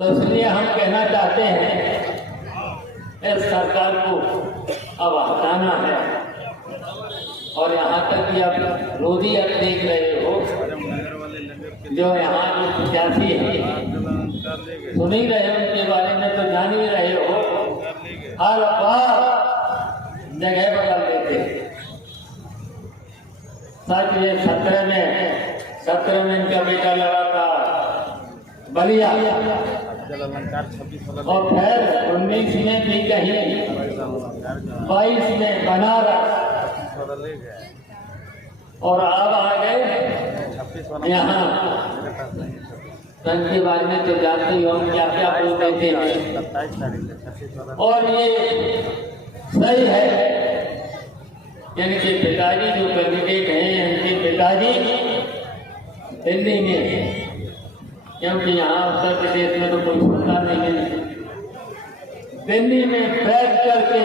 तो इसलिए हम कहना चाहते हैं इस सरकार को अब हटाना है। और यहाँ तक कि अब रोजी अब देख रहे हो, जो यहाँ के प्रत्याशी हैं सुन ही रहे हो, उनके बारे में तो जान ही रहे हो, हर बार जगह बदल देते। सच ये 17 में इनका बेटा लड़ा था बलिया, और फिर 19 में भी कहीं, 22 में बनारस, और अब आ गए यहाँ। तो इनके बारे में तो जानते ही हो क्या क्या बोलते थे। और ये सही है, इनके पिताजी जो कैंडिडेट हैं, इनके पिताजी दिल्ली में, क्योंकि यहाँ उत्तर प्रदेश में तो कोई सुनता नहीं है, दिल्ली में बैठ करके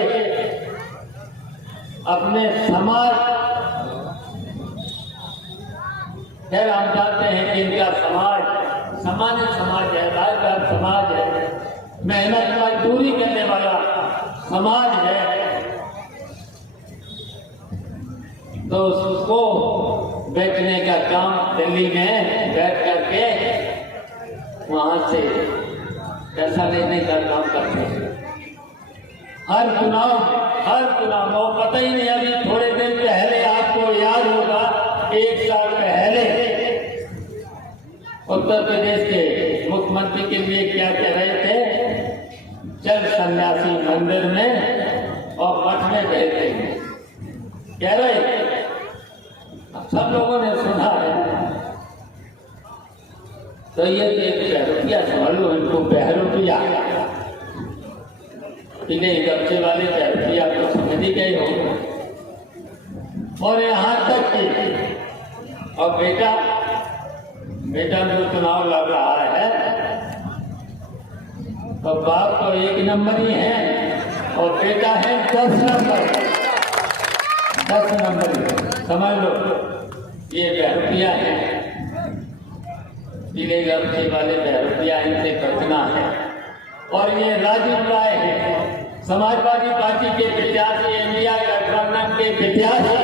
अपने समाज, खैर हम जानते हैं कि इनका सामान्य समाज है, राजदार समाज है, मेहनत मजदूरी करने वाला समाज है। तो उसको बेचने का काम दिल्ली में बैठ करके वहां से पैसा लेने का काम करते हैं। हर चुनाव वो पता ही नहीं। अभी थोड़े दिन पहले आपको याद होगा, 1 साल पहले उत्तर प्रदेश के मुख्यमंत्री के लिए क्या कह रहे थे, चल सन्यासी मंदिर में और मठ में रहते कह रहे, सब लोगों ने सुना है। तो ये बहरूपिया समझ लो, इनको बहरूपिया गपचे वाले बहरूपिया को समझ ही गए हो। और यहाँ तक कि और बेटा जो चुनाव लड़ रहा है, तो बाप तो 1 नंबर ही है और बेटा है 10 नंबर समझ लो। ये बहरूपिया है, पीले गपचे वाले बहरूपिया, इनसे बचना है। और ये राजीव राय है, समाजवादी पार्टी के प्रत्याशी, इंडिया गठबंधन के प्रत्याशी।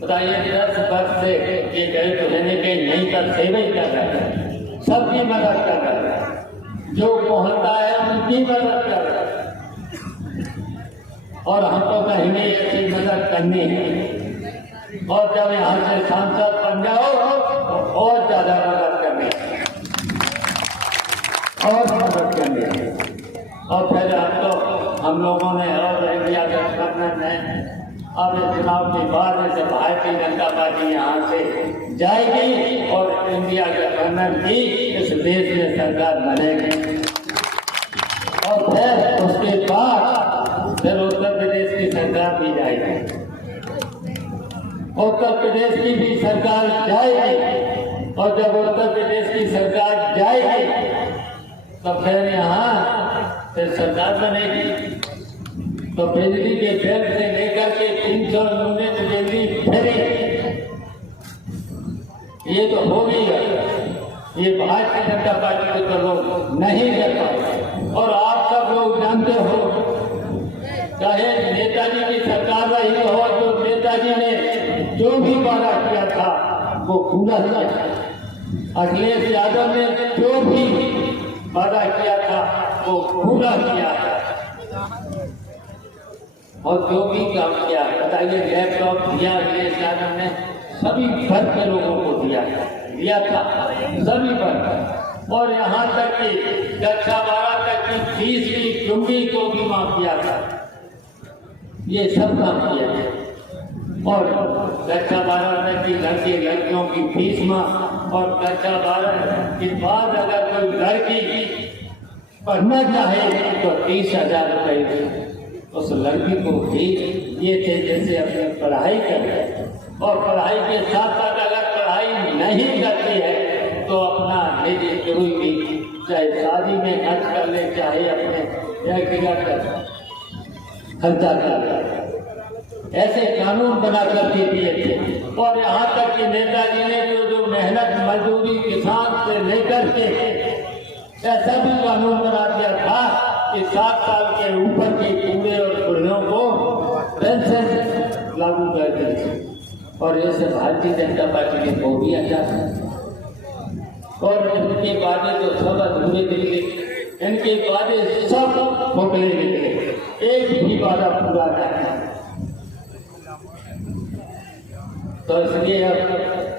बताइए 10 वर्ष से ये गए तो रहने के नहीं कर सेवा ही कर रहे हैं, सबकी मदद कर रहे हैं, जो पहुंचता है उनकी मदद कर रहे हैं। और हमको कहीं नहीं ऐसी मदद करनी है। और जब यहाँ से सांसद बन जाओ तो और ज्यादा मदद करनी है, और मदद करनी है। और फिर हम लोगों ने और इंडिया गठबंधन ने अब इस चुनाव के बाद से भारतीय जनता पार्टी यहाँ से जाएगी और इंडिया गठबंधन की इस देश में सरकार बनेगी। और फिर उसके बाद फिर उत्तर प्रदेश की सरकार भी जाएगी, उत्तर प्रदेश की भी सरकार जाएगी। और जब उत्तर प्रदेश की सरकार जाएगी तो फिर यहाँ फिर सरकार बनेगी। तो बिजली के बिल से लेकर के 300 यूनिट बिजली फ्री, ये तो हो गई है। ये भारतीय जनता पार्टी के तो लोग नहीं कर पाए। और आप सब लोग जानते हो, चाहे नेताजी की सरकार रही हो, तो नेताजी ने जो भी वादा किया था वो पूरा किया। अखिलेश यादव ने जो भी वादा किया था वो पूरा किया। और जो भी काम किया, बताइए, लैपटॉप दिया अखिलेश यादव ने, सभी वर्ग के लोगों को दिया था, सभी वर्ग। और यहाँ तक कि कक्षा 12 तक की फीस भी चुंगी को भी माफ किया था। ये सब काम किया गया। और कक्षा 12 तक की लड़कियों की फीस माफ। और कक्षा 12 के बाद अगर कोई लड़की पढ़ना चाहे तो 30,000 रुपये उस लड़की को भी ये थे, जैसे अपनी पढ़ाई करे। और पढ़ाई के साथ साथ अगर पढ़ाई नहीं करती है तो अपना निजी कोई भी, चाहे शादी में खर्च कर ले, चाहे अपने व्यक्तिगत खर्चा कर ले, ऐसे कानून बना करके दिए थे। और यहाँ तक कि नेताजी ने जो मेहनत मजदूरी किसान से लेकर के ऐसा भी कानून बना दिया था कि 7 साल के ऊपर के बूढ़े और बुढ़ियों को पेंशन लागू कर दी। और ये सब भारतीय जनता पार्टी ने हो दिया था। और इनके वादे तो सब अधूरे निकले, इनके वादे सब खोखले निकले, एक भी वादा पूरा नहीं। तो इसलिए अब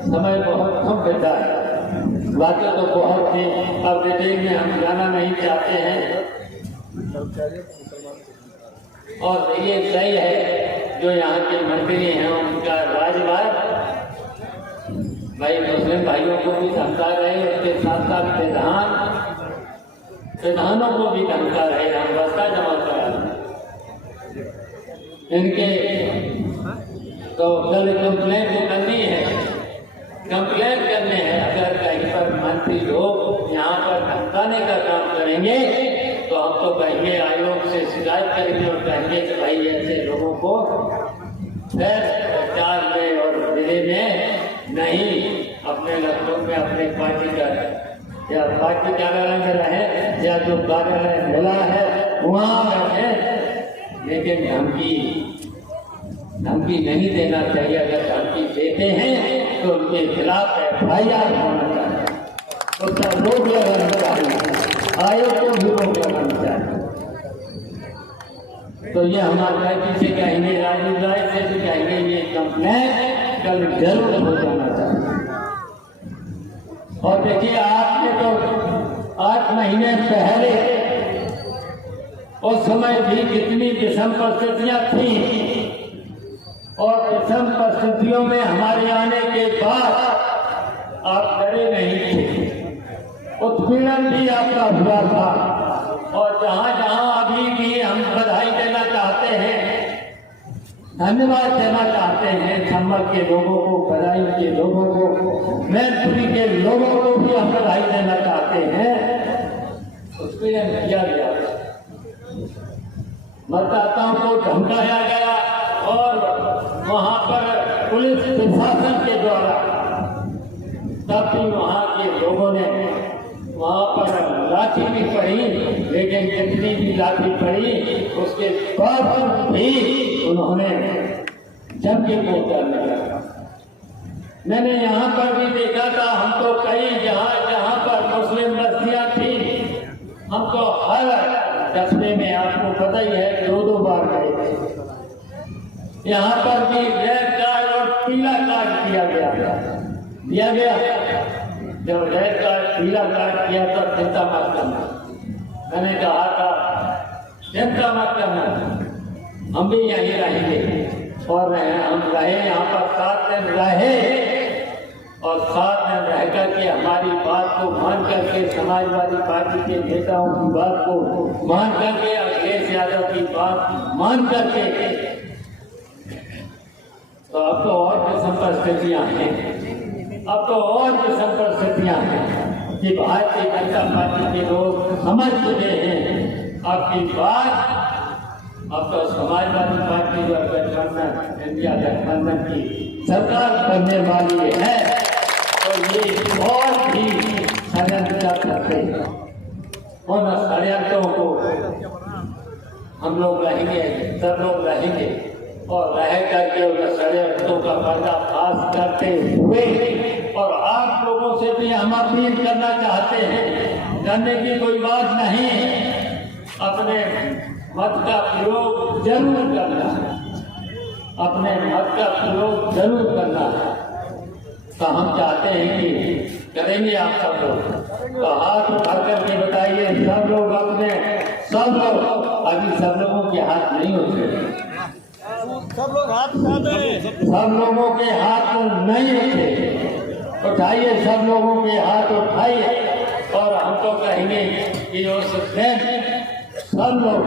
समय बहुत कम बचा है, बातें तो बहुत थी, अब डिटेल में हम जाना नहीं चाहते हैं। और ये सही है जो यहाँ के मंत्री हैं उनका राजभार भाई मुस्लिम भाइयों को भी धमका रहे, उसके साथ साथ विधानों को भी धमका रहे। हम बस्ता जमा करा इनके तो कल कंप्लेंट करनी है, कंप्लेंट करने हैं। अगर कहीं पर मंत्री लोग यहाँ पर धमकाने का काम करेंगे तो हम तो कहेंगे आयोग से शिकायत करेंगे और कहेंगे कि भाई ऐसे लोगों को फिर प्रचार में और जिले में नहीं, अपने लक्ष्यों में अपने पार्टी का या पार्टी कार्यालय में रहे या जो कार्यालय मिला है वहाँ रहे, लेकिन धमकी नहीं देना चाहिए। अगर धमकी देते हैं तो उनके खिलाफ FIR होना चाहिए, उसका रोक लगाना चाहिए, आयोग को भी रोक लगाना चाहिए। तो ये हमारे पीछे कहेंगे, राजीव राय से भी कहेंगे, ये कंप्लेंट कल जरूर हो जाना चाहिए। और देखिए आपने तो 8 महीने पहले उस समय भी कितनी विषम परिस्थितियां थी, और विषम परिस्थितियों में हमारे आने के बाद आप डरे नहीं थे, उत्पीड़न भी आपका हुआ था। और जहां जहां अभी भी हम बधाई देना चाहते हैं, धन्यवाद देना चाहते हैं संभल के लोगों को, बधाई के लोगों को, मैनपुरी के लोगों को भी हम बधाई देना चाहते हैं। उत्पीड़न किया गया, मतदाताओं को धमकाया गया और वहां पर पुलिस प्रशासन के द्वारा तब भी वहां के लोगों ने वहां पर लाठी भी पड़ी, लेकिन जितनी भी लाठी पड़ी उसके बाद भी उन्होंने जम के वोट डालने लगा। मैंने यहाँ पर भी देखा था, हम तो कई जहाँ पर मुस्लिम बस्तियां थी, हम तो हर कस्बे में आपको पता ही है 2-2 बार गए थे। यहाँ पर भी रेड कार्ड और पीला कार्ड दिया गया। जब रेड कार्ड पीला कार्ड किया तो चिंता मत करना, मैंने कहा था चिंता मत करना, हम भी यहीं रहेंगे। और हम रहे यहाँ पर 7 दिन रहे, और 7 दिन रहकर के हमारी बात को मान करके, समाजवादी पार्टी के नेताओं की बात को मान करके, अखिलेश यादव की बात मान करके, तो अब तो और विषम परिस्थितियां हैं, अब तो और विषम परिस्थितियां हैं कि भारतीय जनता पार्टी के लोग समझ चुके हैं आपकी बात। अब तो समाजवादी पार्टी और गठबंधन, इंडिया गठबंधन की सरकार बनने वाली है, तो ये और भी षड्यंत्र करते हैं। उन षड्यंत्रों को हम लोग रहेंगे, सब लोग रहेंगे, और रह करके उन षड्यंत्रों का पर्दाफाश करते हुए, और आप लोगों से भी हम अपील करना चाहते हैं, करने की कोई बात नहीं है, अपने मत का प्रयोग जरूर करना है, अपने मत का प्रयोग जरूर करना है। तो हम चाहते हैं कि करेंगे आप सब लोग, तो हाथ उठा करके बताइए सब लोग, अपने सब लोग, अभी सब लोगों के हाथ नहीं उठे, सब लोग हाथ उठाते हैं, सब लोगों के हाथ नहीं उठे, उठाइए, सब लोगों के हाथ उठाइए। और हम तो कहेंगे कि उस दिन सब लोग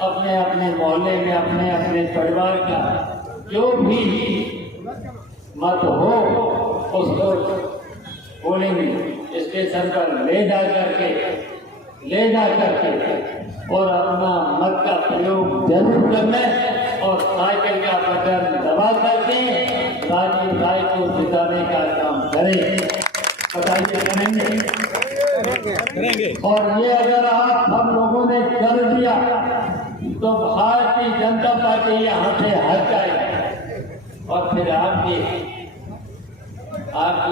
अपने अपने मोहल्ले में, अपने अपने परिवार का जो भी मत हो उसको पोलिंग स्टेशन पर ले जा करके और अपना मत का प्रयोग जरूर करना, और साइकिल का बटन दबा करके राजीव राय को जिताने का काम करें। बताइए करेंगे? करेंगे। और ये अगर आप सब लोगों ने कर दिया तो भारतीय जनता पार्टी यहाँ से हट जाएगी और फिर आपकी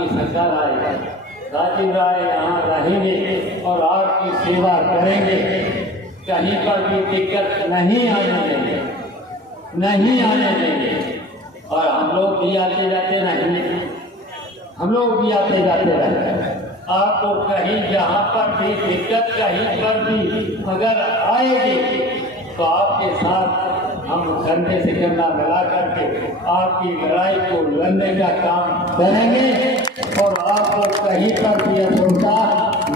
सरकार आएगी। राजीव राय यहाँ रहेंगे और आपकी सेवा करेंगे। कहीं पर भी दिक्कत नहीं आने देंगे, नहीं आने देंगे। और हम लोग भी आते जाते रहेंगे, हम लोग भी आते जाते रहेंगे। आपको कहीं जहाँ पर भी दिक्कत कहीं पर भी अगर आएगी तो आपके साथ हम कंधे से कंधा मिला करके आपकी लड़ाई को लड़ने का काम करेंगे और आपको कहीं पर भी असुविधा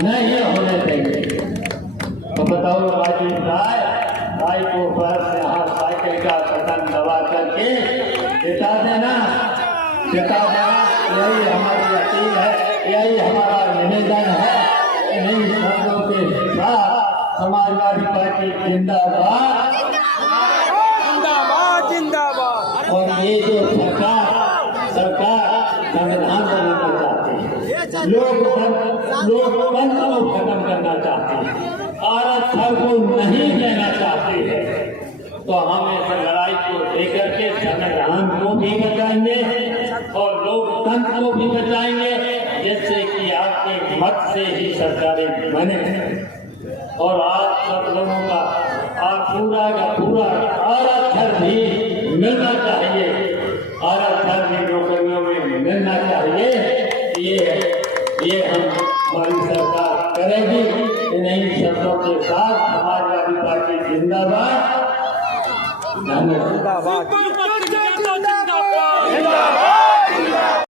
नहीं होने देंगे। तो बताओ राजीव राय को बस यहाँ साइकिल का बटन दबा करके जिता देना। यही हमारी अपील है, यही हमारा निवेदन है। इन्हीं शब्दों के साथ समाजवादी पार्टी जिंदाबाद जिंदाबाद। और ये जो सरकार संविधान बनाना चाहती है, लोकतंत्र को खत्म करना चाहती है, आरक्षण को नहीं देना चाहती है, तो हम इस लड़ाई को लेकर के संविधान को भी बचाएंगे और लोकतंत्र को भी बचाएंगे, जिससे कि आपके मत से ही सरकारें बने और आप सब लोगों का पूरा का पूरा आरक्षण भी मिलना चाहिए, आरक्षण भी नौकरियों में मिलना चाहिए। ये हम हमारी सरकार करेगी। इन्हीं शब्दों के साथ समाजवादी पार्टी जिंदाबाद। धन्यवाद।